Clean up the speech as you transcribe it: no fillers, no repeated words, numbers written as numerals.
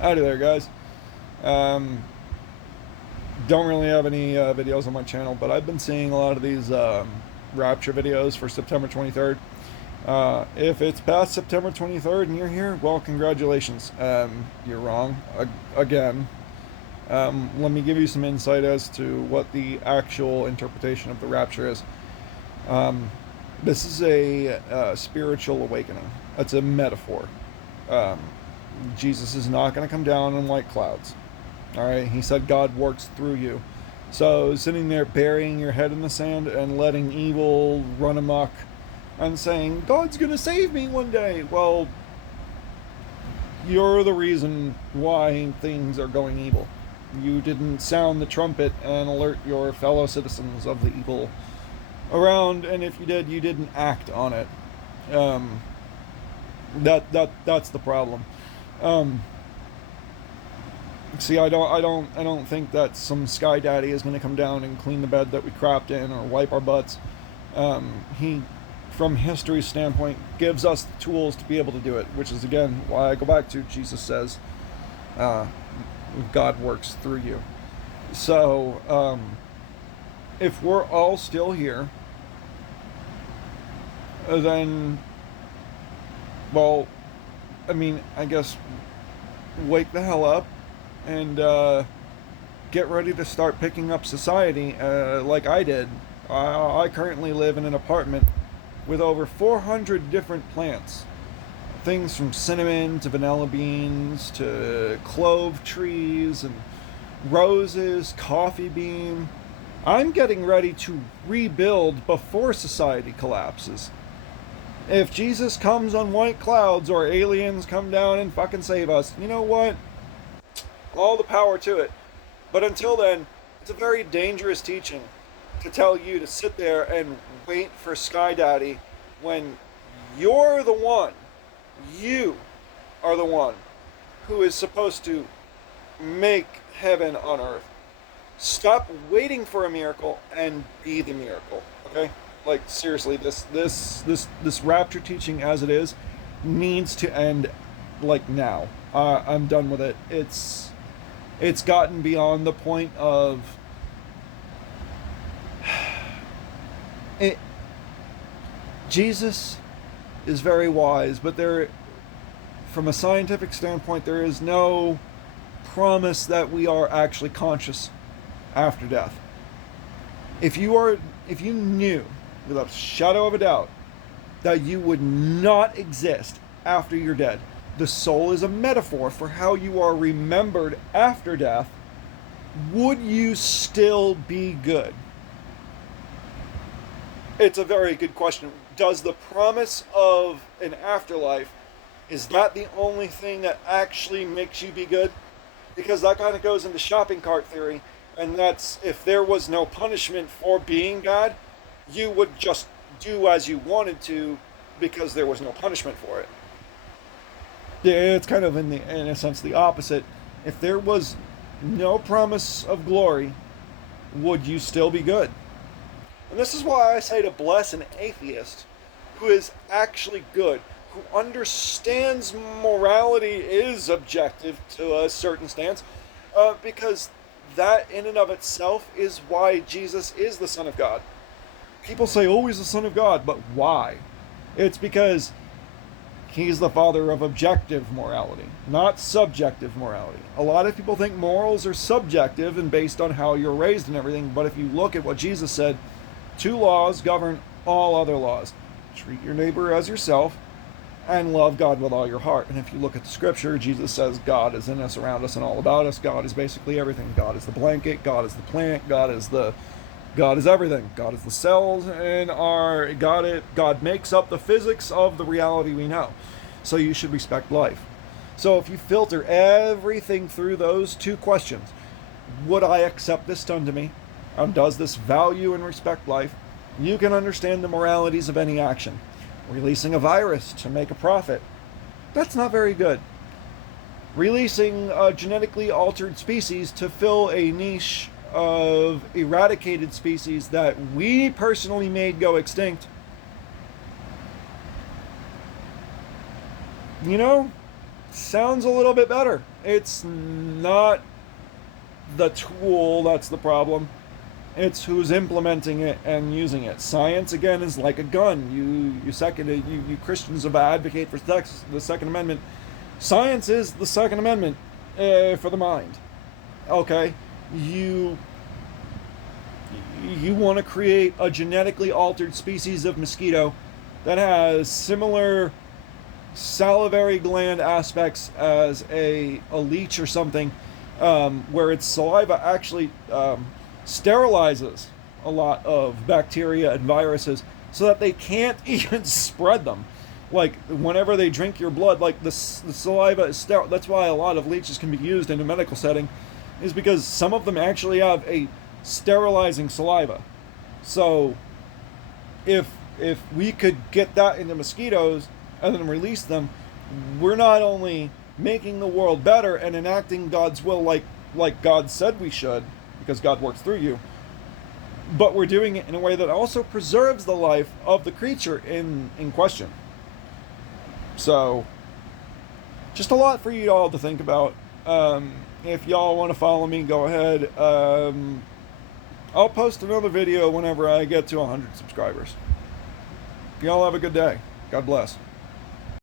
Howdy there, guys. Um, don't really have any videos on my channel, but I've been seeing a lot of these Rapture videos for September 23rd. If it's past September 23rd and you're here, well, congratulations. You're wrong. Again. Let me give you some insight as to what the actual interpretation of the Rapture is. Um, this is a spiritual awakening. It's a metaphor. Um, Jesus is not going to come down in white clouds. All right, he said God works through you. So sitting there burying your head in the sand and letting evil run amok and saying God's going to save me one day. Well, you're the reason why things are going evil. You didn't sound the trumpet and alert your fellow citizens of the evil around, and if you did, you didn't act on it. Um, that's the problem. Um, See, I don't think that some sky daddy is going to come down and clean the bed that we crapped in or wipe our butts. He, from history's standpoint, gives us the tools to be able to do it, which is again why I go back to Jesus says, uh, God works through you. So, if we're all still here, then, well, I mean, I guess wake the hell up and get ready to start picking up society like I did. I currently live in an apartment with over 400 different plants. Things from cinnamon to vanilla beans to clove trees and roses, coffee bean. I'm getting ready to rebuild before society collapses. If Jesus comes on white clouds or aliens come down and fucking save us, you know what? All the power to it. But until then, it's a very dangerous teaching to tell you to sit there and wait for Sky Daddy when you're the one, you are the one who is supposed to make heaven on earth. Stop waiting for a miracle and be the miracle. Okay? Like seriously, this rapture teaching as it is needs to end like now. I'm done with it. It's gotten beyond the point of it. Jesus is very wise, but from a scientific standpoint, there is no promise that we are actually conscious after death. If you knew without a shadow of a doubt that you would not exist after you're dead, the soul is a metaphor for how you are remembered after death, would you still be good? It's a very good question. Does the promise of an afterlife, is that the only thing that actually makes you be good? Because that kind of goes into shopping cart theory, and that's if there was no punishment for being bad, you would just do as you wanted to because there was no punishment for it. Yeah, it's kind of in a sense the opposite. If there was no promise of glory, would you still be good? And this is why I say to bless an atheist who is actually good, who understands morality is objective to a certain stance, because that in and of itself is why Jesus is the Son of God. People say, oh, he's the Son of God, but why? It's because he's the father of objective morality, not subjective morality. A lot of people think morals are subjective and based on how you're raised and everything, but if you look at what Jesus said, 2 laws govern all other laws. Treat your neighbor as yourself and love God with all your heart. And if you look at the scripture, Jesus says God is in us, around us, and all about us. God is basically everything. God is the blanket, God is the plant, God is everything. God is the cells in our God makes up the physics of the reality we know. So you should respect life. So if you filter everything through those 2 questions, would I accept this done to me? Does this value and respect life? You can understand the moralities of any action. Releasing a virus to make a profit, that's not very good. Releasing a genetically altered species to fill a niche of eradicated species that we personally made go extinct, you know, sounds a little bit better. It's not the tool that's the problem. It's who's implementing it and using it. Science, again, is like a gun. You Christians advocate for the Second Amendment. Science is the Second Amendment for the mind. Okay, you want to create a genetically altered species of mosquito that has similar salivary gland aspects as a leech or something, where its saliva actually sterilizes a lot of bacteria and viruses so that they can't even spread them. Like, whenever they drink your blood, like, the saliva is sterile. That's why a lot of leeches can be used in a medical setting, is because some of them actually have a sterilizing saliva. So if we could get that into mosquitoes and then release them, we're not only making the world better and enacting God's will like God said we should, because God works through you, but we're doing it in a way that also preserves the life of the creature in question. So, just a lot for you all to think about. If y'all want to follow me, go ahead. I'll post another video whenever I get to 100 subscribers. Y'all have a good day. God bless.